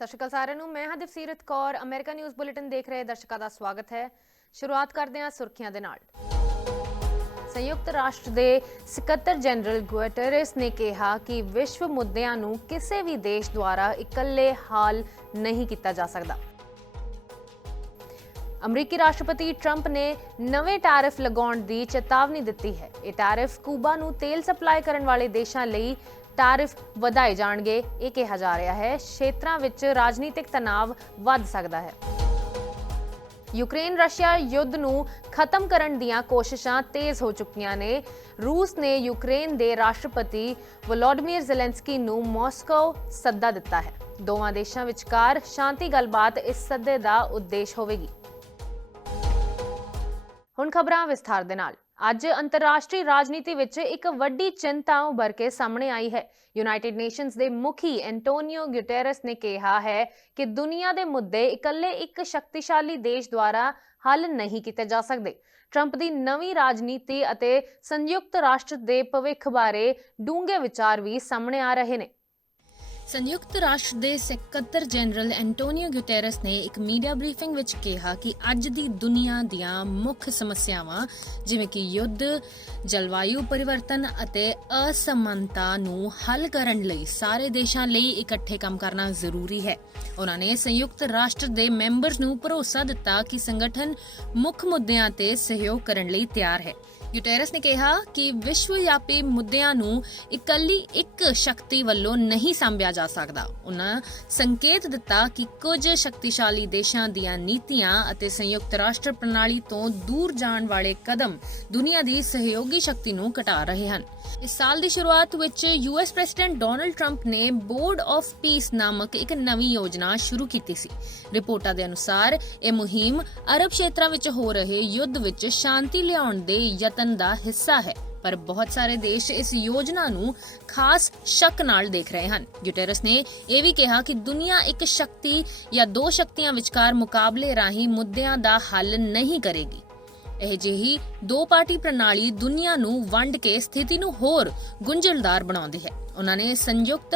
ਸਤਿ ਸ਼੍ਰੀ ਅਕਾਲ ਸਾਰਿਆਂ ਨੂੰ। ਮੈਂ ਹਾਂ ਦਿਵਸੀਰਤ ਕੌਰ। ਅਮਰੀਕਾ ਨਿਊਜ਼ ਬੁਲੇਟਿਨ ਦੇਖ ਰਹੇ ਦਰਸ਼ਕਾਂ ਦਾ ਸਵਾਗਤ ਹੈ। ਸ਼ੁਰੂਆਤ ਕਰਦੇ ਹਾਂ ਸੁਰਖੀਆਂ ਦੇ ਨਾਲ। ਸੰਯੁਕਤ ਰਾਸ਼ਟਰ ਦੇ ਸਕੱਤਰ ਜਨਰਲ ਗੁਟੇਰਸ ਨੇ ਕਿਹਾ ਕਿ ਵਿਸ਼ਵ ਮੁੱਦਿਆਂ ਨੂੰ ਕਿਸੇ ਵੀ ਦੇਸ਼ ਦੁਆਰਾ ਇਕੱਲੇ ਹਾਲ ਨਹੀਂ ਕੀਤਾ ਜਾ ਸਕਦਾ। ਅਮਰੀਕੀ ਰਾਸ਼ਟਰਪਤੀ ਟਰੰਪ ਨੇ ਨਵੇਂ ਟੈਰਿਫ ਲਗਾਉਣ ਦੀ ਚੇਤਾਵਨੀ ਦਿੱਤੀ ਹੈ। ਇਹ ਟੈਰਿਫ ਕੂਬਾ ਨੂੰ ਤੇਲ ਸਪਲਾਈ ਕਰਨ ਵਾਲੇ ਦੇਸ਼ਾਂ ਲਈ ਟੈਰਿਫ ਵਧਾਏ ਜਾਣਗੇ। ਇਹ ਕਿਹਾ ਜਾ ਰਿਹਾ ਹੈ, ਖੇਤਰਾਂ ਵਿੱਚ ਰਾਜਨੀਤਿਕ ਤਣਾਅ ਵੱਧ ਸਕਦਾ ਹੈ। ਯੂਕਰੇਨ ਰਸ਼ੀਆ ਯੁੱਧ ਨੂੰ ਖਤਮ ਕਰਨ ਦੀਆਂ ਕੋਸ਼ਿਸ਼ਾਂ ਤੇਜ਼ ਹੋ ਚੁੱਕੀਆਂ ਨੇ। ਰੂਸ ਨੇ ਯੂਕਰੇਨ ਦੇ ਰਾਸ਼ਟਰਪਤੀ ਵਲੋਡੀਮੀਰ ਜ਼ੈਲੈਂਸਕੀ ਨੂੰ ਮਾਸਕੋ ਸੱਦਾ ਦਿੱਤਾ ਹੈ। ਦੋਵਾਂ ਦੇਸ਼ਾਂ ਵਿਚਕਾਰ ਸ਼ਾਂਤੀ ਗੱਲਬਾਤ ਇਸ ਸੱਦੇ ਦਾ ਉਦੇਸ਼ ਹੋਵੇਗੀ। ਹੁਣ ਖਬਰਾਂ ਵਿਸਥਾਰ ਦੇ ਨਾਲ। ਅੱਜ ਅੰਤਰਰਾਸ਼ਟਰੀ ਰਾਜਨੀਤੀ ਵਿੱਚ ਇੱਕ ਵੱਡੀ ਚਿੰਤਾ ਉੱਭਰ ਕੇ ਸਾਹਮਣੇ ਆਈ ਹੈ। ਯੂਨਾਈਟਿਡ ਨੇਸ਼ਨਸ ਦੇ ਮੁਖੀ ਐਂਟੋਨੀਓ ਗੁਟੇਰਸ ਨੇ ਕਿਹਾ ਹੈ ਕਿ ਦੁਨੀਆ ਦੇ ਮੁੱਦੇ ਇਕੱਲੇ ਇੱਕ ਸ਼ਕਤੀਸ਼ਾਲੀ ਦੇਸ਼ ਦੁਆਰਾ ਹੱਲ ਨਹੀਂ ਕੀਤੇ ਜਾ ਸਕਦੇ। ਟਰੰਪ ਦੀ ਨਵੀਂ ਰਾਜਨੀਤੀ ਅਤੇ ਸੰਯੁਕਤ ਰਾਸ਼ਟਰ ਦੇ ਭਵਿੱਖ ਬਾਰੇ ਡੂੰਘੇ ਵਿਚਾਰ ਵੀ ਸਾਹਮਣੇ ਆ ਰਹੇ ਨੇ। ਸੰਯੁਕਤ ਰਾਸ਼ਟਰ ਦੇ ਸਕੱਤਰ ਜਨਰਲ ਐਂਟੋਨੀਓ ਗੁਟੇਰਸ ਨੇ ਇੱਕ ਮੀਡੀਆ ਬਰੀਫਿੰਗ ਵਿੱਚ ਕਿਹਾ ਕਿ ਅੱਜ ਦੀ ਦੁਨੀਆ ਦੀਆਂ ਮੁੱਖ ਸਮੱਸਿਆਵਾਂ ਜਿਵੇਂ ਕਿ ਯੁੱਧ, ਜਲਵਾਯੂ ਪਰਿਵਰਤਨ ਅਤੇ ਅਸਮਾਨਤਾ ਨੂੰ ਹੱਲ ਕਰਨ ਲਈ ਸਾਰੇ ਦੇਸ਼ਾਂ ਲਈ ਇਕੱਠੇ ਕੰਮ ਕਰਨਾ ਜ਼ਰੂਰੀ ਹੈ। ਉਹਨਾਂ ਨੇ ਸੰਯੁਕਤ ਰਾਸ਼ਟਰ ਦੇ ਮੈਂਬਰਸ ਨੂੰ ਭਰੋਸਾ ਦਿੱਤਾ ਕਿ ਸੰਗਠਨ ਮੁੱਖ ਮੁੱਦਿਆਂ ਤੇ ਸਹਿਯੋਗ ਕਰਨ ਲਈ ਤਿਆਰ ਹੈ। ਗੁਟੇਰਸ ਨੇ ਕਿਹਾ ਕਿ ਵਿਸ਼ਵ ਵਿਸ਼ਵਵਿਆਪੀ ਮੁੱਦਿਆਂ ਨੂੰ ਇਕੱਲੀ ਇੱਕ ਸ਼ਕਤੀ ਵੱਲੋਂ ਨਹੀਂ ਸੰਭਿਆ ਜਾ ਸਕਦਾ। ਉਹਨਾਂ ਸੰਕੇਤ ਦਿੱਤਾ ਕਿ ਕੁਝ ਸ਼ਕਤੀਸ਼ਾਲੀ ਦੇਸ਼ਾਂ ਦੀਆਂ ਨੀਤੀਆਂ ਅਤੇ ਸੰਯੁਕਤ ਰਾਸ਼ਟਰ ਪ੍ਰਣਾਲੀ ਤੋਂ ਦੂਰ ਜਾਣ ਵਾਲੇ ਕਦਮ ਦੁਨੀਆ ਦੀ ਸਹਿਯੋਗੀ ਸ਼ਕਤੀ ਨੂੰ ਘਟਾ ਰਹੇ ਹਨ। ਇਸ ਸਾਲ ਦੀ ਸ਼ੁਰੂਆਤ ਵਿੱਚ ਯੂਐਸ ਪ੍ਰੈਜ਼ੀਡੈਂਟ ਡੋਨਲਡ ਟਰੰਪ ਨੇ ਬੋਰਡ ਆਫ ਪੀਸ ਨਾਮਕ ਇੱਕ ਨਵੀਂ ਯੋਜਨਾ ਸ਼ੁਰੂ ਕੀਤੀ ਸੀ। ਰਿਪੋਰਟਾਂ ਦੇ ਅਨੁਸਾਰ, ਇਹ ਮੁਹਿੰਮ ਅਰਬ ਖੇਤਰਾਂ ਵਿੱਚ ਹੋ ਰਹੇ ਯੁੱਧ ਵਿੱਚ ਸ਼ਾਂਤੀ ਲਿਆਉਣ ਦੇ ਯਤਨ ਦਾ ਹਿੱਸਾ ਹੈ। ਪਰ ਬਹੁਤ ਸਾਰੇ ਦੇਸ਼ ਇਸ ਯੋਜਨਾ ਨੂੰ ਖਾਸ ਸ਼ੱਕ ਨਾਲ ਦੇਖ ਰਹੇ ਹਨ। ਗੁਟੇਰਸ ਨੇ ਇਹ ਵੀ ਕਿਹਾ ਕਿ ਦੁਨੀਆ ਇੱਕ ਸ਼ਕਤੀ ਜਾਂ ਦੋ ਸ਼ਕਤੀਆਂ ਵਿਚਕਾਰ ਮੁਕਾਬਲੇ ਰਾਹੀਂ ਮੁੱਦਿਆਂ ਦਾ ਹੱਲ ਨਹੀਂ ਕਰੇਗੀ। ਇਹ ਜਿਹੀ ਦੋ ਪਾਰਟੀ ਪ੍ਰਣਾਲੀ ਦੁਨੀਆ ਨੂੰ ਵੰਡ ਕੇ ਸਥਿਤੀ ਨੂੰ ਹੋਰ ਗੁੰਝਲਦਾਰ ਬਣਾਉਂਦੀ ਹੈ। ਉਹਨਾਂ ਨੇ ਸੰਯੁਕਤ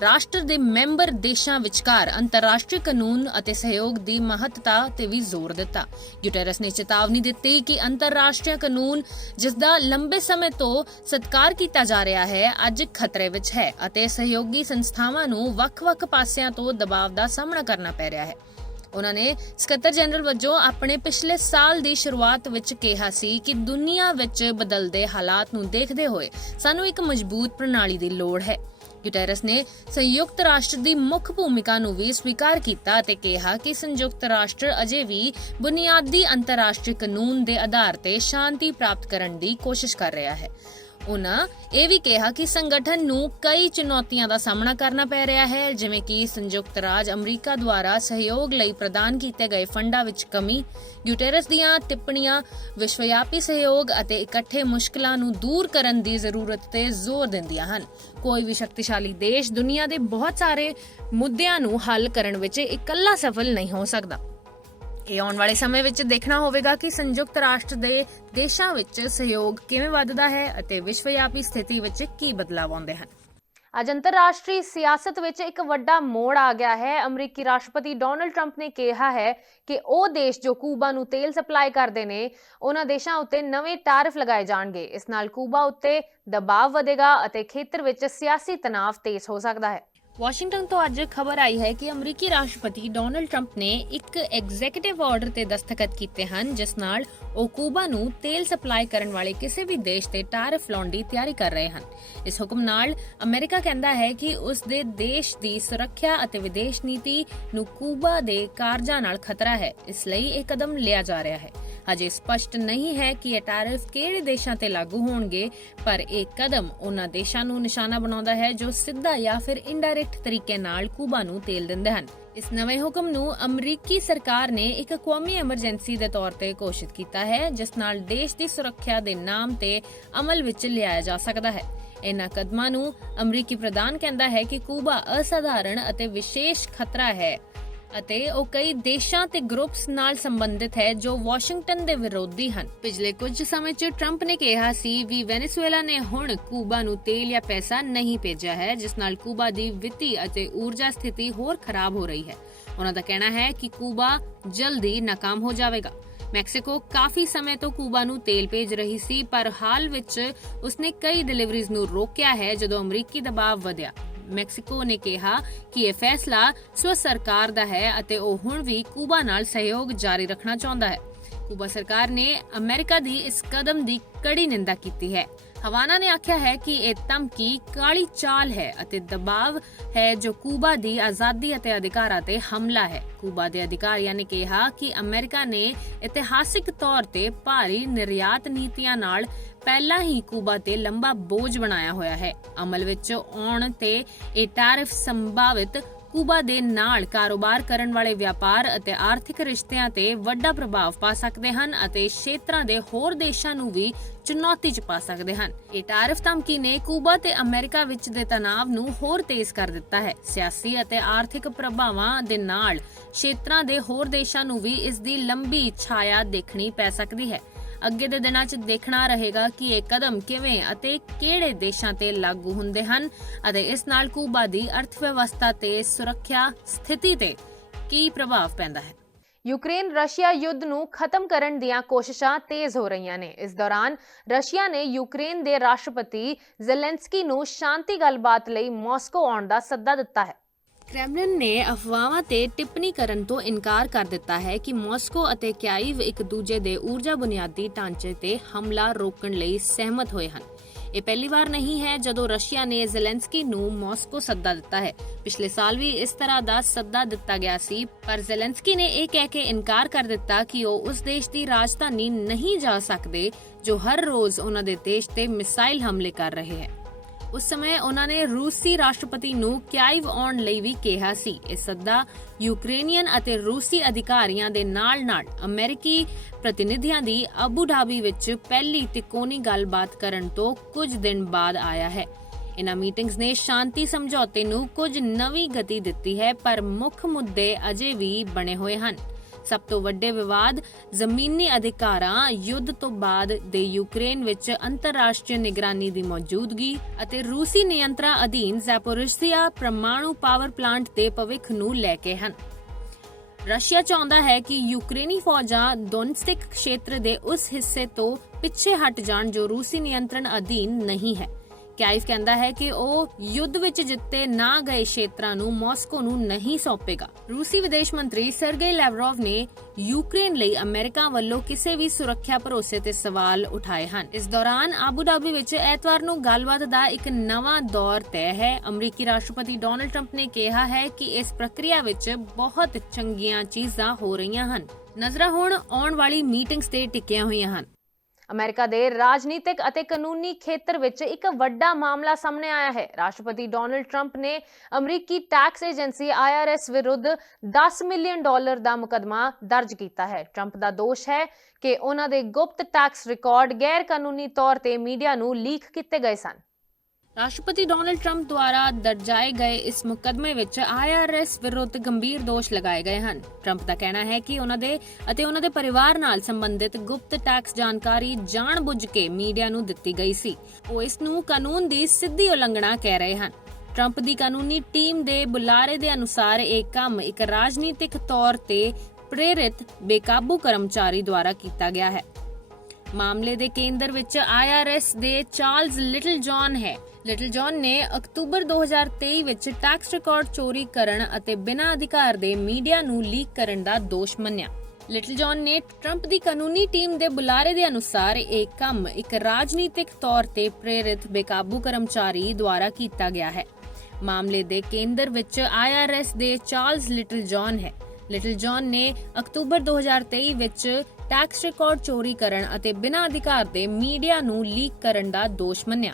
ਰਾਸ਼ਟਰ ਦੇ ਮੈਂਬਰ ਦੇਸ਼ਾਂ ਵਿਚਕਾਰ ਅੰਤਰਰਾਸ਼ਟਰੀ ਕਾਨੂੰਨ ਅਤੇ ਸਹਿਯੋਗ ਦੀ ਮਹੱਤਤਾ ਤੇ ਵੀ ਜ਼ੋਰ ਦਿੱਤਾ। ਗੁਟੇਰਸ ਨੇ ਚੇਤਾਵਨੀ ਦਿੱਤੀ ਕਿ ਅੰਤਰਰਾਸ਼ਟਰੀ ਕਾਨੂੰਨ, ਜਿਸ ਦਾ ਲੰਬੇ ਸਮੇਂ ਤੋਂ ਸਤਿਕਾਰ ਕੀਤਾ ਜਾ ਰਿਹਾ ਹੈ, ਅੱਜ ਖਤਰੇ ਵਿੱਚ ਹੈ ਅਤੇ ਸਹਿਯੋਗੀ ਸੰਸਥਾਵਾਂ ਨੂੰ ਵੱਖ-ਵੱਖ ਪਾਸਿਆਂ ਤੋਂ ਦਬਾਅ ਦਾ ਸਾਹਮਣਾ ਕਰਨਾ ਪੈ ਰਿਹਾ ਹੈ। ਉਹਨਾਂ ਨੇ ਸਕੱਤਰ ਜਨਰਲ ਵਜੋਂ ਆਪਣੇ ਪਿਛਲੇ ਸਾਲ ਦੀ ਸ਼ੁਰੂਆਤ ਵਿੱਚ ਕਿਹਾ ਸੀ ਕਿ ਦੁਨੀਆ ਵਿੱਚ ਬਦਲਦੇ ਹਾਲਾਤ ਨੂੰ ਦੇਖਦੇ ਹੋਏ ਸਾਨੂੰ ਇੱਕ ਮਜ਼ਬੂਤ ਪ੍ਰਣਾਲੀ ਦੀ ਲੋੜ ਹੈ। ਗੁਟੇਰਸ ਨੇ ਸੰਯੁਕਤ ਰਾਸ਼ਟਰ ਦੀ ਮੁੱਖ ਭੂਮਿਕਾ ਨੂੰ ਵੀ ਸਵੀਕਾਰ ਕੀਤਾ ਅਤੇ ਕਿਹਾ ਕਿ ਸੰਯੁਕਤ ਰਾਸ਼ਟਰ ਅਜੇ ਵੀ ਬੁਨਿਆਦੀ ਅੰਤਰਰਾਸ਼ਟਰੀ ਕਾਨੂੰਨ ਦੇ ਆਧਾਰ ਤੇ ਸ਼ਾਂਤੀ ਪ੍ਰਾਪਤ ਕਰਨ ਦੀ ਕੋਸ਼ਿਸ਼ ਕਰ ਰਿਹਾ ਹੈ। ਉਹਨਾਂ ਇਹ ਵੀ ਕਿਹਾ ਕਿ ਸੰਗਠਨ ਨੂੰ ਕਈ ਚੁਣੌਤੀਆਂ ਦਾ ਸਾਹਮਣਾ ਕਰਨਾ ਪੈ ਰਿਹਾ ਹੈ, ਜਿਵੇਂ ਕਿ ਸੰਯੁਕਤ ਰਾਜ ਅਮਰੀਕਾ ਦੁਆਰਾ ਸਹਿਯੋਗ ਲਈ ਪ੍ਰਦਾਨ ਕੀਤੇ ਗਏ ਫੰਡਾਂ ਵਿੱਚ ਕਮੀ ਗੁਟੇਰਸ ਦੀਆਂ ਟਿੱਪਣੀਆਂ, ਵਿਸ਼ਵਵਿਆਪੀ ਸਹਿਯੋਗ ਅਤੇ ਇਕੱਠੇ ਮੁਸ਼ਕਲਾਂ ਨੂੰ ਦੂਰ ਕਰਨ ਦੀ ਜ਼ਰੂਰਤ ਤੇ ਜ਼ੋਰ ਦਿੰਦੀਆਂ ਹਨ। ਕੋਈ ਵੀ ਸ਼ਕਤੀਸ਼ਾਲੀ ਦੇਸ਼ ਦੁਨੀਆ ਦੇ ਬਹੁਤ ਸਾਰੇ ਮੁੱਦਿਆਂ ਨੂੰ ਹੱਲ ਕਰਨ ਵਿੱਚ ਇਕੱਲਾ ਸਫਲ ਨਹੀਂ ਹੋ ਸਕਦਾ। ਇਹ ਆਉਣ ਵਾਲੇ ਸਮੇਂ ਵਿੱਚ ਦੇਖਣਾ ਹੋਵੇਗਾ ਕਿ ਸੰਯੁਕਤ ਰਾਸ਼ਟਰ ਦੇ ਦੇਸ਼ਾਂ ਵਿੱਚ ਸਹਿਯੋਗ ਕਿਵੇਂ ਵੱਧਦਾ ਹੈ ਅਤੇ ਵਿਸ਼ਵਵਿਆਪੀ ਸਥਿਤੀ ਵਿੱਚ ਕੀ ਬਦਲਾਅ ਆਉਂਦੇ ਹਨ। ਅੱਜ ਅੰਤਰਰਾਸ਼ਟਰੀ ਸਿਆਸਤ ਵਿੱਚ ਇੱਕ ਵੱਡਾ ਮੋੜ ਆ ਗਿਆ ਹੈ। ਅਮਰੀਕੀ ਰਾਸ਼ਟਰਪਤੀ ਡੋਨਲਡ ਟਰੰਪ ਨੇ ਕਿਹਾ ਹੈ ਕਿ ਉਹ ਦੇਸ਼ ਜੋ ਕੂਬਾ ਨੂੰ ਤੇਲ ਸਪਲਾਈ ਕਰਦੇ ਨੇ, ਉਹਨਾਂ ਦੇਸ਼ਾਂ ਉੱਤੇ ਨਵੇਂ ਟੈਰਿਫ ਲਗਾਏ ਜਾਣਗੇ। ਇਸ ਨਾਲ ਕੂਬਾ ਉੱਤੇ ਦਬਾਅ ਵਧੇਗਾ ਅਤੇ ਖੇਤਰ ਵਿੱਚ ਸਿਆਸੀ ਤਣਾਅ ਤੇਜ਼ ਹੋ ਸਕਦਾ ਹੈ। ਵਾਸ਼ਿੰਗਟਨ ਤੋਂ ਅੱਜ ਖਬਰ ਆਈ ਹੈ ਕਿ ਅਮਰੀਕੀ ਰਾਸ਼ਟਰਪਤੀ ਡੋਨਲਡ ਟਰੰਪ ਨੇ ਇੱਕ ਐਗਜ਼ੀਕਿਊਟਿਵ ਆਰਡਰ ਤੇ ਦਸਤਖਤ ਕੀਤੇ ਹਨ, ਜਿਸ ਨਾਲ ਉਹ ਕੂਬਾ ਨੂੰ ਤੇਲ ਸਪਲਾਈ ਕਰਨ ਵਾਲੇ ਕਿਸੇ ਵੀ ਦੇਸ਼ ਤੇ ਟੈਰਿਫ ਲਾਉਣ ਦੀ ਤਿਆਰੀ ਕਰ ਰਹੇ ਹਨ। ਇਸ ਹੁਕਮ ਨਾਲ ਅਮਰੀਕਾ ਕਹਿੰਦਾ ਹੈ ਕਿ ਉਸ ਦੇ ਦੇਸ਼ ਦੀ ਸੁਰੱਖਿਆ ਅਤੇ ਵਿਦੇਸ਼ ਨੀਤੀ ਨੂੰ ਕੂਬਾ ਦੇ ਕਾਰਜਾਂ ਨਾਲ ਖਤਰਾ ਹੈ। ਇਸ ਲਈ ਇਹ ਕਦਮ ਲਿਆ ਜਾ ਰਿਹਾ ਹੈ। ਅਜੇ ਸਪਸ਼ਟ ਨਹੀਂ ਹੈ ਕਿ ਇਹ ਟੈਰਿਫ ਕਿਹੜੇ ਦੇਸ਼ਾਂ ਤੇ ਲਾਗੂ ਹੋਣਗੇ, ਪਰ ਇਹ ਕਦਮ ਉਹਨਾਂ ਦੇਸ਼ਾਂ ਨੂੰ ਨਿਸ਼ਾਨਾ ਬਣਾਉਂਦਾ ਹੈ ਜੋ ਸਿੱਧਾ ਜਾਂ ਫਿਰ ਇਨਡਾਇਰੈਕਟ ਤਰੀਕੇ ਨਾਲ ਕੂਬਾ ਨੂੰ ਤੇਲ ਦਿੰਦੇ ਹਨ। ਇਸ ਨਵੇਂ ਹੁਕਮ ਨੂੰ ਅਮਰੀਕੀ ਸਰਕਾਰ ਨੇ ਇੱਕ ਕੌਮੀ ਐਮਰਜੈਂਸੀ ਦੇ ਤੌਰ ਤੇ ਘੋਸ਼ਿਤ ਕੀਤਾ ਹੈ, ਜਿਸ ਨਾਲ ਦੇਸ਼ ਦੀ ਸੁਰੱਖਿਆ ਦੇ ਨਾਮ ਤੇ ਅਮਲ ਵਿੱਚ ਲਿਆਇਆ ਜਾ ਸਕਦਾ ਹੈ। ਇਹਨਾਂ ਕਦਮਾਂ ਨੂੰ ਅਮਰੀਕੀ ਪ੍ਰਧਾਨ ਕਹਿੰਦਾ ਹੈ ਕਿ ਕੂਬਾ ਅਸਾਧਾਰਣ ਅਤੇ ਵਿਸ਼ੇਸ਼ ਖਤਰਾ ਹੈ। ਅਤੇ ਉਹ ਕਈ ਦੇਸ਼ਾਂ ਤੇ ਗਰੁੱਪਸ ਨਾਲ ਸੰਬੰਧਿਤ ਹੈ ਜੋ ਵਾਸ਼ਿੰਗਟਨ ਦੇ ਵਿਰੋਧੀ ਹਨ। ਪਿਛਲੇ ਕੁਝ ਸਮੇਂ 'ਚ ਟਰੰਪ ਨੇ ਕਿਹਾ ਸੀ ਵੀ ਵੈਨੇਜ਼ੁਏਲਾ ਨੇ ਹੁਣ ਕੂਬਾ ਨੂੰ ਤੇਲ ਜਾਂ ਪੈਸਾ ਨਹੀਂ ਭੇਜਿਆ ਹੈ, ਜਿਸ ਨਾਲ ਕੂਬਾ ਦੀ ਵਿੱਤੀ ਅਤੇ ਊਰਜਾ ਸਥਿਤੀ ਹੋਰ ਖਰਾਬ ਹੋ ਰਹੀ ਹੈ। ਉਹਨਾਂ ਦਾ ਕਹਿਣਾ ਹੈ ਕਿ ਕੂਬਾ ਜਲਦੀ ਨਾਕਾਮ ਹੋ ਜਾਵੇਗਾ। ਮੈਕਸੀਕੋ ਕਾਫੀ ਸਮੇਂ ਤੋਂ ਕੂਬਾ ਨੂੰ ਤੇਲ ਭੇਜ ਰਹੀ ਸੀ, ਪਰ ਹਾਲ ਵਿੱਚ ਉਸਨੇ ਕਈ ਡਿਲੀਵਰੀਜ਼ ਨੂੰ ਰੋਕਿਆ ਹੈ ਜਦੋਂ ਅਮਰੀਕੀ ਦਬਾਅ ਵਧਿਆ। ਮੈਕਸੀਕੋ ਨੇ ਕਿਹਾ ਕਿ ਇਹ ਫੈਸਲਾ ਸਵ ਸਰਕਾਰ ਦਾ ਹੈ ਅਤੇ ਉਹ ਹੁਣ ਵੀ ਕੂਬਾ ਨਾਲ ਸਹਿਯੋਗ ਜਾਰੀ ਰੱਖਣਾ ਚਾਹੁੰਦਾ ਹੈ। ਕੂਬਾ ਸਰਕਾਰ ਨੇ ਅਮਰੀਕਾ ਦੀ ਇਸ ਕਦਮ ਦੀ ਕੜੀ ਨਿੰਦਾ ਕੀਤੀ ਹੈ। ਹਵਾਨਾ ਨੇ ਆਖਿਆ ਹੈ ਕਿ ਇਹ ਧਮਕੀ ਕਾਲੀ ਚਾਲ ਹੈ ਅਤੇ ਦਬਾਅ ਹੈ ਜੋ ਕੂਬਾ ਦੀ ਆਜ਼ਾਦੀ ਅਤੇ ਅਧਿਕਾਰਾਂ ਤੇ ਹਮਲਾ ਹੈ। ਕੂਬਾ ਦੇ ਅਧਿਕਾਰੀਆਂ ਨੇ ਕਿਹਾ ਕਿ ਅਮਰੀਕਾ ਨੇ ਇਤਿਹਾਸਿਕ ਤੌਰ ਤੇ ਭਾਰੀ ਨਿਰਯਾਤ ਨੀਤੀਆਂ ਨਾਲ ਪਹਿਲਾਂ ਹੀ ਕੂਬਾ ਤੇ ਲੰਬਾ ਬੋਝ ਬਣਾਇਆ ਹੋਇਆ ਹੈ। ਅਮਲ ਵਿੱਚ ਆਉਣ ਤੇ ਇਹ ਟੈਰਿਫ ਸੰਭਾਵਿਤ ਕੂਬਾ ਦੇ ਨਾਲ ਕਾਰੋਬਾਰ ਕਰਨ ਵਾਲੇ ਵਪਾਰ ਅਤੇ ਆਰਥਿਕ ਰਿਸ਼ਤਿਆਂ ਤੇ ਵੱਡਾ ਪ੍ਰਭਾਵ ਪਾ ਸਕਦੇ ਹਨ ਅਤੇ ਖੇਤਰਾਂ ਦੇ ਹੋਰ ਦੇਸ਼ਾਂ ਨੂੰ ਵੀ ਚੁਣੌਤੀ 'ਚ ਪਾ ਸਕਦੇ ਹਨ। ਇਹ ਟੈਰਿਫ ਧਮਕੀ ਨੇ ਕੂਬਾ ਤੇ ਅਮਰੀਕਾ ਵਿੱਚ ਦੇ ਤਣਾਅ ਨੂੰ ਹੋਰ ਤੇਜ਼ ਕਰ ਦਿੱਤਾ ਹੈ। ਸਿਆਸੀ ਅਤੇ ਆਰਥਿਕ ਪ੍ਰਭਾਵਾਂ ਦੇ ਨਾਲ ਖੇਤਰਾਂ ਦੇ ਹੋਰ ਦੇਸ਼ਾਂ ਨੂੰ ਵੀ ਇਸ ਦੀ ਲੰਬੀ ਛਾਇਆ ਦੇਖਣੀ ਪੈ ਸਕਦੀ ਹੈ। ਅੱਗੇ ਦੇ ਦਿਨਾਂ 'ਚ ਦੇਖਣਾ ਰਹੇਗਾ ਕਿ ਇਹ ਕਦਮ ਕਿਵੇਂ ਅਤੇ ਕਿਹੜੇ ਦੇਸ਼ਾਂ ਤੇ ਲਾਗੂ ਹੁੰਦੇ ਹਨ ਅਤੇ ਇਸ ਨਾਲ ਕੂਬਾ ਦੀ ਅਰਥਵਿਵਸਥਾ ਤੇ ਸੁਰੱਖਿਆ ਸਥਿਤੀ ਤੇ ਕੀ ਪ੍ਰਭਾਵ ਪੈਂਦਾ ਹੈ। ਯੂਕਰੇਨ ਰਸ਼ੀਆ ਯੁੱਧ ਨੂੰ ਖਤਮ ਕਰਨ ਦੀਆਂ ਕੋਸ਼ਿਸ਼ਾਂ ਤੇਜ਼ ਹੋ ਰਹੀਆਂ ਨੇ। ਇਸ ਦੌਰਾਨ ਰਸ਼ੀਆ ਨੇ ਯੂਕਰੇਨ ਦੇ ਰਾਸ਼ਟਰਪਤੀ ਜ਼ੈਲੈਂਸਕੀ ਨੂੰ ਸ਼ਾਂਤੀ ਗੱਲਬਾਤ ਲਈ ਮਾਸਕੋ ਆਉਣ ਦਾ ਸੱਦਾ ਦਿੱਤਾ ਹੈ। ਕ੍ਰੈਮਲਿਨ ਨੇ ਅਫਵਾਹਾਂ ਤੇ ਟਿੱਪਣੀ ਕਰਨ ਤੋਂ ਇਨਕਾਰ ਕਰ ਦਿੱਤਾ ਹੈ ਕਿ ਮਾਸਕੋ ਅਤੇ ਕਿਆਈਵ ਇੱਕ ਦੂਜੇ ਦੇ ਊਰਜਾ ਬੁਨਿਆਦੀ ਢਾਂਚੇ ਤੇ ਹਮਲਾ ਰੋਕਣ ਲਈ ਸਹਿਮਤ ਹੋਏ ਹਨ। ਇਹ ਪਹਿਲੀ ਵਾਰ ਨਹੀਂ ਹੈ ਜਦੋਂ ਰਸ਼ੀਆ ਨੇ ਜ਼ੈਲੈਂਸਕੀ ਨੂੰ ਮਾਸਕੋ ਸੱਦਾ ਦਿੱਤਾ ਹੈ। ਪਿਛਲੇ ਸਾਲ ਵੀ ਇਸ ਤਰ੍ਹਾਂ ਦਾ ਸੱਦਾ ਦਿੱਤਾ ਗਿਆ ਸੀ, ਪਰ ਜ਼ੈਲੈਂਸਕੀ ਨੇ ਇਹ ਕਹਿ ਕੇ ਇਨਕਾਰ ਕਰ ਦਿੱਤਾ ਕਿ ਉਹ ਉਸ ਦੇਸ਼ ਦੀ ਰਾਜਧਾਨੀ ਨਹੀਂ ਜਾ ਸਕਦੇ, ਜੋ ਹਰ ਰੋਜ਼ ਉਹਨਾਂ ਦੇ ਦੇਸ਼ ਤੇ ਮਿਸਾਈਲ ਹਮਲੇ ਕਰ ਰਹੇ ਹੈ। ਉਸ ਸਮੇਂ ਉਹਨਾਂ ਨੇ ਰੂਸੀ ਰਾਸ਼ਟਰਪਤੀ ਨੂੰ ਕਿਆਈਵ ਆਉਣ ਲਈ ਵੀ ਕਿਹਾ ਸੀ। ਇਹ ਸੱਦਾ ਯੂਕਰੇਨੀਅਨ ਅਤੇ ਰੂਸੀ ਅਧਿਕਾਰੀਆਂ ਦੇ ਨਾਲ-ਨਾਲ ਅਮਰੀਕੀ ਪ੍ਰਤੀਨਿਧੀਆਂ ਦੀ ਅਬੂ ਧਾਬੀ ਵਿੱਚ ਪਹਿਲੀ ਤਿਕੋਣੀ ਗੱਲਬਾਤ ਕਰਨ ਤੋਂ ਕੁਝ ਦਿਨ ਬਾਅਦ ਆਇਆ ਹੈ। ਇਨ੍ਹਾਂ ਮੀਟਿੰਗਸ ਨੇ ਸ਼ਾਂਤੀ ਸਮਝੌਤੇ ਨੂੰ ਕੁਝ ਨਵੀਂ ਗਤੀ ਦਿੱਤੀ ਹੈ, ਪਰ ਮੁੱਖ ਮੁੱਦੇ ਅਜੇ ਵੀ ਬਣੇ ਹੋਏ ਹਨ। ਸਭ ਤੋਂ ਵੱਡੇ ਵਿਵਾਦ ਜ਼ਮੀਨੀ ਅਧਿਕਾਰਾਂ, ਯੁੱਧ ਤੋਂ ਬਾਅਦ ਦੇ ਯੂਕਰੇਨ ਵਿੱਚ ਅੰਤਰਰਾਸ਼ਟਰੀ ਨਿਗਰਾਨੀ ਦੀ ਮੌਜੂਦਗੀ ਅਤੇ ਰੂਸੀ ਨਿਯੰਤਰਣ ਅਧੀਨ ਜ਼ੈਪੋਰਿਸ਼ੀਆ ਪ੍ਰਮਾਣੂ ਪਾਵਰ ਪਲਾਂਟ ਦੇ ਭਵਿੱਖ ਨੂੰ ਲੈ ਕੇ ਹਨ। ਰਸ਼ੀਆ ਚਾਹੁੰਦਾ ਹੈ ਕਿ ਯੂਕਰੇਨੀ ਫੌਜਾਂ ਡੋਨਸਟਿਕ ਖੇਤਰ ਦੇ ਉਸ ਹਿੱਸੇ ਤੋਂ ਪਿੱਛੇ ਹਟ ਜਾਣ ਜੋ ਰੂਸੀ ਨਿਯੰਤਰਣ ਅਧੀਨ ਨਹੀਂ ਹੈ। ਕਾਈਵ ਕਹਿੰਦਾ ਹੈ ਕਿ ਉਹ ਯੁੱਧ ਵਿੱਚ ਜਿੱਤੇ ਨਾ ਗਏ ਖੇਤਰਾਂ ਨੂੰ ਮਾਸਕੋ ਨੂੰ ਨਹੀਂ ਸੌਂਪੇਗਾ। ਰੂਸੀ ਵਿਦੇਸ਼ ਮੰਤਰੀ ਸਰਗੇ ਲੈਵਰੋਵ ਨੇ ਯੂਕਰੇਨ ਲਈ ਅਮਰੀਕਾ ਵੱਲੋਂ ਕਿਸੇ ਵੀ ਸੁਰੱਖਿਆ ਭਰੋਸੇ ਤੇ ਸਵਾਲ ਉਠਾਏ ਹਨ। ਇਸ ਦੌਰਾਨ ਆਬੂ ਧਾਬੀ ਵਿੱਚ ਐਤਵਾਰ ਨੂੰ ਗੱਲਬਾਤ ਦਾ ਇੱਕ ਨਵਾਂ ਦੌਰ ਤੈਅ ਹੈ। ਅਮਰੀਕੀ ਰਾਸ਼ਟਰਪਤੀ ਡੋਨਲਡ ਟਰੰਪ ਨੇ ਕਿਹਾ ਹੈ ਕਿ ਇਸ ਪ੍ਰਕਿਰਿਆ ਵਿੱਚ ਬਹੁਤ ਚੰਗੀਆਂ ਚੀਜ਼ਾਂ ਹੋ ਰਹੀਆਂ ਹਨ। ਨਜ਼ਰਾਂ ਹੁਣ ਆਉਣ ਵਾਲੀ ਮੀਟਿੰਗਸ ਤੇ ਟਿਕੀਆਂ ਹੋਈਆਂ ਹਨ। ਅਮਰੀਕਾ ਦੇ ਰਾਜਨੀਤਿਕ ਅਤੇ ਕਾਨੂੰਨੀ ਖੇਤਰ ਵਿੱਚ ਇੱਕ ਵੱਡਾ ਮਾਮਲਾ ਸਾਹਮਣੇ ਆਇਆ ਹੈ। ਰਾਸ਼ਟਰਪਤੀ ਡੋਨਲਡ ਟਰੰਪ ਨੇ ਅਮਰੀਕੀ ਟੈਕਸ ਏਜੰਸੀ IRS ਵਿਰੁੱਧ 10 ਮਿਲੀਅਨ ਡਾਲਰ ਦਾ ਮੁਕਦਮਾ ਦਰਜ ਕੀਤਾ ਹੈ। ਟਰੰਪ ਦਾ ਦੋਸ਼ ਹੈ ਕਿ ਉਹਨਾਂ ਦੇ ਗੁਪਤ ਟੈਕਸ ਰਿਕਾਰਡ ਗੈਰ ਕਾਨੂੰਨੀ ਤੌਰ ਤੇ ਮੀਡੀਆ ਨੂੰ ਲੀਕ ਕੀਤੇ ਗਏ ਸਨ। ਰਾਸ਼ਟਰਪਤੀ ਡੋਨਲਡ ਟਰੰਪ ਦੁਆਰਾ ਦਰਜਾਏ ਗਏ ਇਸ ਮੁਕਦਮੇ ਵਿੱਚ IRS ਵਿਰੁੱਧ ਗੰਭੀਰ ਦੋਸ਼ ਲਗਾਏ ਗਏ ਹਨ। ਟਰੰਪ ਦਾ ਕਹਿਣਾ ਹੈ ਕਿ ਉਹਨਾਂ ਦੇ ਅਤੇ ਉਹਨਾਂ ਦੇ ਪਰਿਵਾਰ ਨਾਲ ਸੰਬੰਧਿਤ ਗੁਪਤ ਟੈਕਸ ਜਾਣਕਾਰੀ ਜਾਣਬੁੱਝ ਕੇ ਮੀਡੀਆ ਨੂੰ ਦਿੱਤੀ ਗਈ ਸੀ। ਉਹ ਇਸ ਨੂੰ ਕਾਨੂੰਨ ਦੀ ਸਿੱਧੀ ਉਲੰਘਣਾ ਕਹਿ ਰਹੇ ਹਨ। ਟਰੰਪ ਦੀ ਕਾਨੂੰਨੀ ਟੀਮ ਦੇ ਬੁਲਾਰੇ ਦੇ ਅਨੁਸਾਰ ਇਹ ਕੰਮ ਇੱਕ ਰਾਜਨੀਤਿਕ ਤੌਰ ਤੇ ਪ੍ਰੇਰਿਤ ਬੇਕਾਬੂ ਕਰਮਚਾਰੀ ਦੁਆਰਾ ਕੀਤਾ ਗਿਆ ਹੈ। ਮਾਮਲੇ ਦੇ ਕੇਂਦਰ ਵਿੱਚ IRS ਦੇ ਚਾਰਲਸ ਲਿਟਲ ਜੌਨ ਹੈ। ਲਿਟਲ ਜੌਨ ਨੇ ਅਕਤੂਬਰ 2023 ਵਿੱਚ ਟੈਕਸ ਰਿਕਾਰਡ ਚੋਰੀ ਕਰਨ ਅਤੇ ਬਿਨਾਂ ਅਧਿਕਾਰ ਦੇ ਮੀਡੀਆ ਨੂੰ ਲੀਕ ਕਰਨ ਦਾ ਦੋਸ਼ ਮੰਨਿਆ। ਲਿਟਲ ਜੌਨ ਨੇ ਟਰੰਪ ਦੀ ਕਾਨੂੰਨੀ ਟੀਮ ਦੇ ਬੁਲਾਰੇ ਦੇ ਅਨੁਸਾਰ ਇਹ ਕੰਮ ਇੱਕ ਰਾਜਨੀਤਿਕ ਤੌਰ ਤੇ ਪ੍ਰੇਰਿਤ ਬੇਕਾਬੂ ਕਰਮਚਾਰੀ ਦੁਆਰਾ ਕੀਤਾ ਗਿਆ ਹੈ। ਮਾਮਲੇ ਦੇ ਕੇਂਦਰ ਵਿੱਚ IRS ਦੇ ਚਾਰਲਸ ਲਿਟਲ ਜੌਨ ਹੈ। ਲਿਟਲ ਜੌਨ ਨੇ ਅਕਤੂਬਰ 2023 ਵਿੱਚ ਟੈਕਸ ਰਿਕਾਰਡ ਚੋਰੀ ਕਰਨ ਅਤੇ ਬਿਨਾਂ ਅਧਿਕਾਰ ਦੇ ਮੀਡੀਆ ਨੂੰ ਲੀਕ ਕਰਨ ਦਾ ਦੋਸ਼ ਮੰਨਿਆ।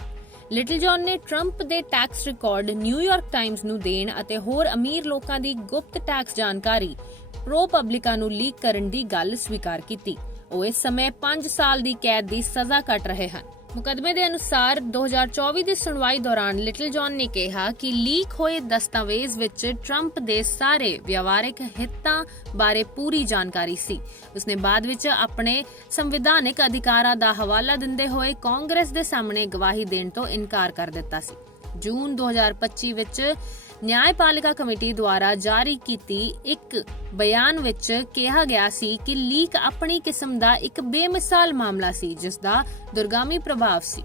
ਲਿਟਲ ਜੌਨ ਨੇ ਟਰੰਪ ਦੇ tax record New York Times ਨੂੰ ਦੇਣ ਅਤੇ ਹੋਰ ਅਮੀਰ ਲੋਕਾਂ ਦੀ ਗੁਪਤ ਟੈਕਸ ਜਾਣਕਾਰੀ ਪ੍ਰੋ ਪਬਲਿਕਾ ਨੂੰ ਲੀਕ ਕਰਨ ਦੀ ਗੱਲ ਸਵੀਕਾਰ ਕੀਤੀ। ਉਹ ਇਸ ਸਮੇਂ 5 ਸਾਲ ਦੀ ਕੈਦ ਦੀ ਸਜ਼ਾ ਕੱਟ ਰਹੇ ਹਨ। ਮੁਕਦਮੇ ਦੇ ਅਨੁਸਾਰ 2024 ਦੀ ਸੁਣਵਾਈ ਦੌਰਾਨ ਲਿਟਲ ਜੌਨ ਨੇ ਕਿਹਾ ਕਿ ਲੀਕ ਹੋਏ ਦਸਤਾਵੇਜ਼ ਵਿੱਚ ਟਰੰਪ ਦੇ ਸਾਰੇ ਵਿਵਹਾਰਿਕ ਹਿੱਤਾਂ ਬਾਰੇ ਪੂਰੀ ਜਾਣਕਾਰੀ ਸੀ। ਉਸਨੇ ਬਾਅਦ ਵਿੱਚ ਆਪਣੇ ਸੰਵਿਧਾਨਿਕ ਅਧਿਕਾਰਾਂ ਦਾ ਹਵਾਲਾ ਦਿੰਦੇ ਹੋਏ ਕਾਂਗਰਸ ਦੇ ਸਾਹਮਣੇ ਗਵਾਹੀ ਦੇਣ ਤੋਂ ਇਨਕਾਰ ਕਰ ਦਿੱਤਾ ਸੀ। ਜੂਨ 2025 ਵਿੱਚ ਨਿਆਂਪਾਲਿਕਾ ਕਮੇਟੀ ਦੁਆਰਾ ਜਾਰੀ ਕੀਤੀ ਇੱਕ ਬਿਆਨ ਵਿੱਚ ਕਿਹਾ ਗਿਆ ਸੀ ਕਿ ਲੀਕ ਆਪਣੀ ਕਿਸਮ ਦਾ ਇੱਕ ਬੇਮਿਸਾਲ ਮਾਮਲਾ ਸੀ ਜਿਸ ਦਾ ਦੁਰਗਾਮੀ ਪ੍ਰਭਾਵ ਸੀ।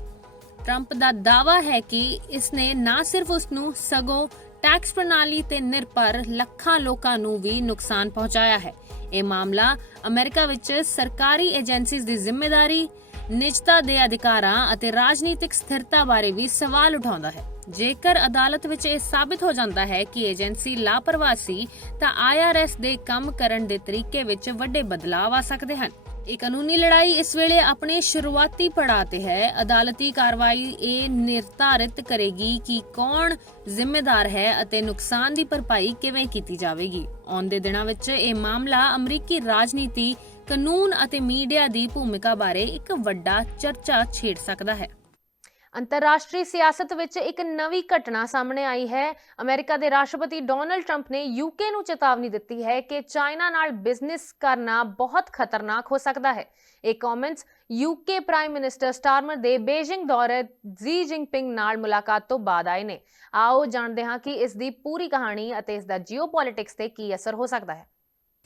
ਟਰੰਪ ਦਾ ਦਾਵਾ ਹੈ ਕਿ ਇਸ ਨੇ ਨਾ ਸਿਰਫ ਉਸ ਨੂੰ ਸਗੋਂ ਟੈਕਸ ਪ੍ਰਣਾਲੀ ਤੇ ਨਿਰਭਰ ਲੱਖਾਂ ਲੋਕਾਂ ਨੂੰ ਵੀ ਨੁਕਸਾਨ ਪਹੁੰਚਾਇਆ ਹੈ। ਇਹ ਮਾਮਲਾ ਅਮਰੀਕਾ ਵਿੱਚ ਸਰਕਾਰੀ ਏਜੰਸੀਜ਼ ਦੀ ਜ਼ਿੰਮੇਵਾਰੀ, ਨਿਜਤਾ ਦੇ ਅਧਿਕਾਰਾਂ ਅਤੇ ਰਾਜਨੀਤਿਕ ਸਥਿਰਤਾ ਬਾਰੇ ਵੀ ਸਵਾਲ ਉਠਾਉਂਦਾ ਹੈ। ਜੇਕਰ ਅਦਾਲਤ ਵਿੱਚ ਇਹ ਸਾਬਿਤ ਹੋ ਜਾਂਦਾ ਹੈ ਕਿ ਏਜੰਸੀ ਲਾਪਰਵਾਹ ਸੀ, ਤਾਂ ਆਈਆਰਐਸ ਦੇ ਕੰਮ ਕਰਨ ਦੇ ਤਰੀਕੇ ਵਿੱਚ ਵੱਡੇ ਬਦਲਾਅ ਆ ਸਕਦੇ ਹਨ। ਇਹ ਕਾਨੂੰਨੀ ਲੜਾਈ ਇਸ ਵੇਲੇ ਆਪਣੇ ਸ਼ੁਰੂਆਤੀ ਪੜਾਅ ਤੇ ਹੈ। ਅਦਾਲਤੀ ਕਾਰਵਾਈ ਇਹ ਨਿਰਧਾਰਿਤ ਕਰੇਗੀ ਕਿ ਕੌਣ ਜ਼ਿੰਮੇਦਾਰ ਹੈ ਅਤੇ ਨੁਕਸਾਨ ਦੀ ਭਰਪਾਈ ਕਿਵੇਂ ਕੀਤੀ ਜਾਵੇਗੀ। ਆਉਂਦੇ ਦਿਨਾਂ ਵਿੱਚ ਇਹ ਮਾਮਲਾ ਅਮਰੀਕੀ ਰਾਜਨੀਤੀ, ਕਾਨੂੰਨ ਅਤੇ ਮੀਡੀਆ ਦੀ ਭੂਮਿਕਾ ਬਾਰੇ ਇੱਕ ਵੱਡਾ ਚਰਚਾ ਛੇੜ ਸਕਦਾ ਹੈ। ਅੰਤਰਰਾਸ਼ਟਰੀ ਸਿਆਸਤ ਵਿੱਚ ਇੱਕ ਨਵੀਂ ਘਟਨਾ ਸਾਹਮਣੇ ਆਈ ਹੈ। ਅਮਰੀਕਾ ਦੇ ਰਾਸ਼ਟਰਪਤੀ ਡੋਨਲਡ ਟਰੰਪ ਨੇ ਯੂਕੇ ਨੂੰ ਚੇਤਾਵਨੀ ਦਿੱਤੀ ਹੈ ਕਿ ਚਾਈਨਾ ਨਾਲ ਬਿਜ਼ਨਸ ਕਰਨਾ ਬਹੁਤ ਖਤਰਨਾਕ ਹੋ ਸਕਦਾ ਹੈ। ਇਹ comments UK prime minister Starmer ਦੇ ਬੀਜਿੰਗ ਦੌਰੇ ਜੀ ਜਿੰਗਪਿੰਗ ਨਾਲ ਮੁਲਾਕਾਤ ਤੋਂ ਬਾਅਦ ਆਏ ਨੇ। ਆਓ ਜਾਣਦੇ ਹਾਂ ਕਿ ਇਸ ਦੀ ਪੂਰੀ ਕਹਾਣੀ ਅਤੇ ਇਸ ਦਾ ਜੀਓਪੋਲਿਟਿਕਸ ਤੇ ਕੀ ਅਸਰ ਹੋ ਸਕਦਾ ਹੈ।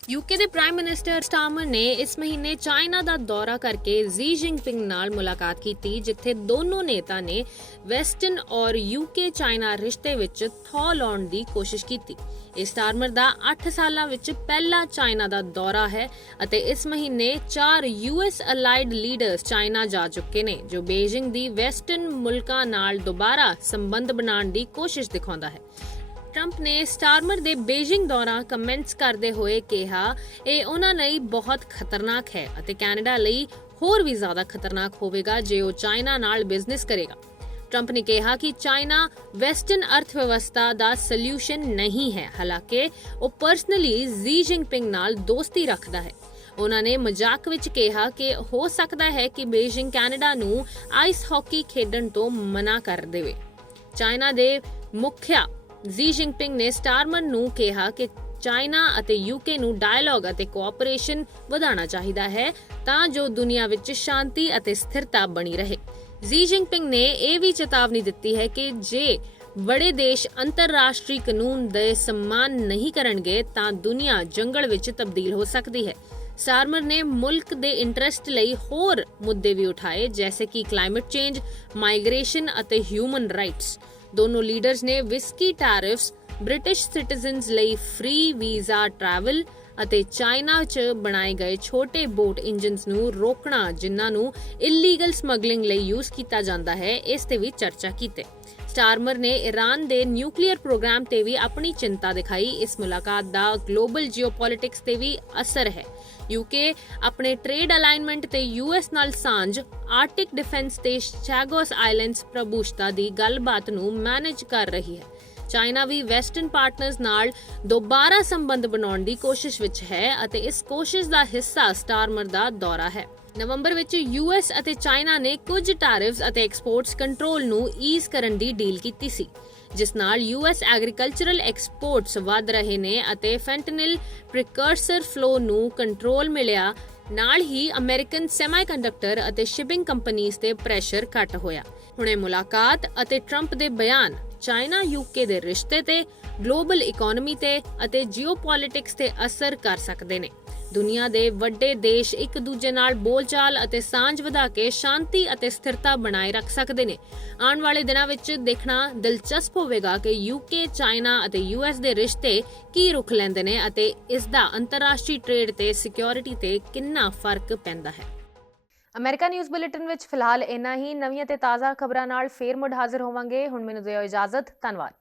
ਯੂਕੇ ਦੇ ਪ੍ਰਾਈਮ ਮਿਨਿਸਟਰ ਸਟਾਰਮਰ ਨੇ ਇਸ ਮਹੀਨੇ ਚਾਈਨਾ ਦਾ ਦੌਰਾ ਕਰਕੇ ਜ਼ੀ ਜਿੰਗਪਿੰਗ ਨਾਲ ਮੁਲਾਕਾਤ ਕੀਤੀ, ਜਿੱਥੇ ਦੋਨੋਂ ਨੇਤਾ ਨੇ ਵੈਸਟਰਨ ਔਰ ਯੂਕੇ ਚਾਈਨਾ ਰਿਸ਼ਤੇ ਵਿੱਚ ਥੋ ਲਾਉਣ ਦੀ ਕੋਸ਼ਿਸ਼ ਕੀਤੀ। ਇਸ ਸਟਾਰਮਰ ਦਾ 8 ਸਾਲਾਂ ਵਿੱਚ ਪਹਿਲਾ ਚਾਈਨਾ ਦਾ ਦੌਰਾ ਹੈ ਅਤੇ ਇਸ ਮਹੀਨੇ 4 ਯੂਐਸ ਅਲਾਈਡ ਲੀਡਰਸ ਚਾਈਨਾ ਜਾ ਚੁੱਕੇ ਨੇ, ਜੋ ਬੀਜਿੰਗ ਦੀ ਵੈਸਟਰਨ ਮੁਲਕਾਂ ਨਾਲ ਦੁਬਾਰਾ ਸੰਬੰਧ ਬਣਾਉਣ ਦੀ ਕੋਸ਼ਿਸ਼ ਦਿਖਾਉਂਦਾ ਹੈ। ਟਰੰਪ ਨੇ ਸਟਾਰਮਰ ਦੇ ਬੀਜਿੰਗ ਦੌਰਾਨ ਕਮੈਂਟਸ ਕਰਦੇ ਹੋਏ ਕਿਹਾ, ਇਹ ਉਹਨਾਂ ਲਈ ਬਹੁਤ ਖਤਰਨਾਕ ਹੈ ਅਤੇ ਕੈਨੇਡਾ ਲਈ ਹੋਰ ਵੀ ਜ਼ਿਆਦਾ ਖਤਰਨਾਕ ਹੋਵੇਗਾ ਜੇ ਉਹ ਚਾਈਨਾ ਨਾਲ ਬਿਜ਼ਨਸ ਕਰੇਗਾ। ਟਰੰਪ ਨੇ ਕਿਹਾ ਕਿ ਚਾਈਨਾ ਵੈਸਟਰਨ ਅਰਥਵਿਵਸਥਾ ਦਾ ਸੋਲੂਸ਼ਨ ਨਹੀਂ ਹੈ। ਹਾਲਾਂਕਿ, ਉਹ ਪਰਸਨਲੀ ਜ਼ੀ ਜਿੰਗਪਿੰਗ ਨਾਲ ਦੋਸਤੀ ਰੱਖਦਾ ਹੈ। ਉਹਨਾਂ ਨੇ ਮਜ਼ਾਕ ਵਿੱਚ ਕਿਹਾ ਕਿ ਹੋ ਸਕਦਾ ਹੈ ਕਿ ਬੀਜਿੰਗ ਕੈਨੇਡਾ ਨੂੰ ਆਈਸ ਹਾਕੀ ਖੇਡਣ ਤੋਂ ਮਨਾ ਕਰ ਦੇਵੇ। ਚਾਈਨਾ ਦੇ ਮੁਖਿਆ ਜ਼ੀ ਜਿੰਗਪਿੰਗ ਨੇ ਸਟਾਰਮਰ ਨੂੰ ਕਿਹਾ ਕਿ ਚਾਈਨਾ ਅਤੇ ਯੂਕੇ ਨੂੰ ਡਾਇਲੋਗ ਅਤੇ ਕੋਆਪਰੇਸ਼ਨ ਵਧਾਉਣਾ ਚਾਹੀਦਾ ਹੈ ਤਾਂ ਜੋ ਦੁਨੀਆ ਵਿੱਚ ਸ਼ਾਂਤੀ ਅਤੇ ਸਥਿਰਤਾ ਬਣੀ ਰਹੇ। ਜ਼ੀ ਜਿੰਗਪਿੰਗ ਨੇ ਇਹ ਵੀ ਚੇਤਾਵਨੀ ਦਿੱਤੀ ਹੈ ਕਿ ਜੇ ਬੜੇ ਦੇਸ਼ ਅੰਤਰਰਾਸ਼ਟਰੀ ਕਾਨੂੰਨ ਦੇ ਸਨਮਾਨ ਨਹੀਂ ਕਰਨਗੇ ਤਾਂ ਦੁਨੀਆ ਜੰਗਲ ਵਿੱਚ ਤਬਦੀਲ ਹੋ ਸਕਦੀ ਹੈ। ਸਟਾਰਮਰ ਨੇ ਮੁਲਕ ਦੇ ਇੰਟਰਸਟ ਲਈ ਹੋਰ ਮੁੱਦੇ ਵੀ ਉਠਾਏ, ਜੈਸੇ ਕਿ ਕਲਾਈਮੇਟ ਚੇਂਜ ਮਾਈਗ੍ਰੇਸ਼ਨ ਅਤੇ ਹਿਊਮਨ ਰਾਈਟਸ ਦੋਨੋਂ ਲੀਡਰਸ ਨੇ ਵਿਸਕੀ ਟੈਰਿਫਸ ਬ੍ਰਿਟਿਸ਼ ਸਿਟੀਜ਼ਨਸ ਲਈ ਫ੍ਰੀ ਵੀਜ਼ਾ ਟਰੈਵਲ ਅਤੇ ਚਾਈਨਾ 'ਚ ਬਣਾਏ ਗਏ ਛੋਟੇ ਬੋਟ ਇੰਜਨਸ ਨੂੰ ਰੋਕਣਾ, ਜਿਨ੍ਹਾਂ ਨੂੰ ਇਲੀਗਲ ਸਮਗਲਿੰਗ ਲਈ ਯੂਜ਼ ਕੀਤਾ ਜਾਂਦਾ ਹੈ, ਇਸ ਤੇ ਵੀ ਚਰਚਾ ਕੀਤੀ। ਸਟਾਰਮਰ ਨੇ ਈਰਾਨ ਦੇ ਨਿਊਕਲੀਅਰ ਪ੍ਰੋਗਰਾਮ ਤੇ ਵੀ ਆਪਣੀ ਚਿੰਤਾ ਦਿਖਾਈ। ਇਸ ਮੁਲਾਕਾਤ ਦਾ ਗਲੋਬਲ ਜੀਓਪੋਲਿਟਿਕਸ ਤੇ ਵੀ ਅਸਰ ਹੈ। ਯੂਕੇ ਆਪਣੇ ਟ੍ਰੇਡ ਅਲਾਈਨਮੈਂਟ ਤੇ ਯੂਐਸ ਨਾਲ ਸਾਂਝ ਆਰਟਿਕ ਡਿਫੈਂਸ ਤੇ ਸ਼ੈਗੋਸ ਆਈਲੈਂਡਸ ਪ੍ਰਭੂਸ਼ਤਾ ਦੀ ਗੱਲਬਾਤ ਨੂੰ ਮੈਨੇਜ ਕਰ ਰਹੀ ਹੈ। ਚਾਈਨਾ ਵੀ ਵੈਸਟਰਨ ਪਾਰਟਨਰਸ ਨਾਲ ਦੁਬਾਰਾ ਸੰਬੰਧ ਬਣਾਉਣ ਦੀ ਕੋਸ਼ਿਸ਼ ਵਿੱਚ ਹੈ ਅਤੇ ਇਸ ਕੋਸ਼ਿਸ਼ ਦਾ ਹਿੱਸਾ ਸਟਾਰਮਰ ਦਾ ਦੌਰਾ ਹੈ। ਨਵੰਬਰ ਵਿੱਚ ਯੂਐਸ ਅਤੇ ਚਾਈਨਾ ਨੇ ਕੁਝ ਟੈਰਿਫਸ ਅਤੇ ਐਕਸਪੋਰਟਸ ਕੰਟਰੋਲ ਨੂੰ ਈਜ਼ ਕਰਨ ਦੀ ਡੀਲ ਕੀਤੀ ਸੀ, ਜਿਸ ਨਾਲ ਯੂਐਸ ਐਗਰੀਕਲਚਰਲ ਐਕਸਪੋਰਟਸ ਵਧ ਰਹੇ ਨੇ ਅਤੇ ਫੈਂਟਨਿਲ ਪ੍ਰੀਕਰਸਰ ਫਲੋ ਨੂੰ ਕੰਟਰੋਲ ਮਿਲਿਆ। ਨਾਲ ਹੀ ਅਮਰੀਕਨ ਸੈਮੀਕੰਡਕਟਰ ਅਤੇ ਸ਼ਿਪਿੰਗ ਕੰਪਨੀਆਂ ਤੇ ਪ੍ਰੈਸ਼ਰ ਘਟ ਹੋਇਆ। ਹੁਣੇ ਮੁਲਾਕਾਤ ਅਤੇ ਟਰੰਪ ਦੇ ਬਿਆਨ, ਚਾਈਨਾ ਯੂਕੇ ਦੇ ਰਿਸ਼ਤੇ ਤੇ, ਗਲੋਬਲ ਇਕਨੋਮੀ ਤੇ ਅਤੇ ਜੀਓਪੋਲਿਟਿਕਸ ਤੇ ਅਸਰ ਕਰ ਸਕਦੇ ਨੇ। ਦੁਨੀਆ ਦੇ ਵੱਡੇ ਦੇਸ਼ ਇੱਕ ਦੂਜੇ ਨਾਲ ਬੋਲਚਾਲ ਅਤੇ ਸਾਂਝ ਵਧਾ ਕੇ ਸ਼ਾਂਤੀ ਅਤੇ ਸਥਿਰਤਾ ਬਣਾਏ ਰੱਖ ਸਕਦੇ ਨੇ। ਆਉਣ ਵਾਲੇ ਦਿਨਾਂ ਵਿੱਚ ਦੇਖਣਾ ਦਿਲਚਸਪ ਹੋਵੇਗਾ ਕਿ ਯੂਕੇ ਚਾਈਨਾ ਅਤੇ ਯੂਐਸ ਦੇ ਰਿਸ਼ਤੇ ਕੀ ਰੁਖ ਲੈਂਦੇ ਨੇ ਅਤੇ ਇਸ ਦਾ ਅੰਤਰਰਾਸ਼ਟਰੀ ਟ੍ਰੇਡ ਤੇ ਸਿਕਿਉਰਿਟੀ ਤੇ ਕਿੰਨਾ ਫ਼ਰਕ ਪੈਂਦਾ ਹੈ। ਅਮਰੀਕਾ ਨਿਊਜ਼ ਬੁਲੇਟਿਨ ਵਿੱਚ ਫਿਲਹਾਲ ਇੰਨਾ ਹੀ। ਨਵੀਆਂ ਤੇ ਤਾਜ਼ਾ ਖਬਰਾਂ ਨਾਲ ਫੇਰ ਮੁੜ ਹਾਜ਼ਰ ਹੋਵਾਂਗੇ। ਹੁਣ ਮੈਨੂੰ ਦਿਓ ਇਜਾਜ਼ਤ। ਧੰਨਵਾਦ।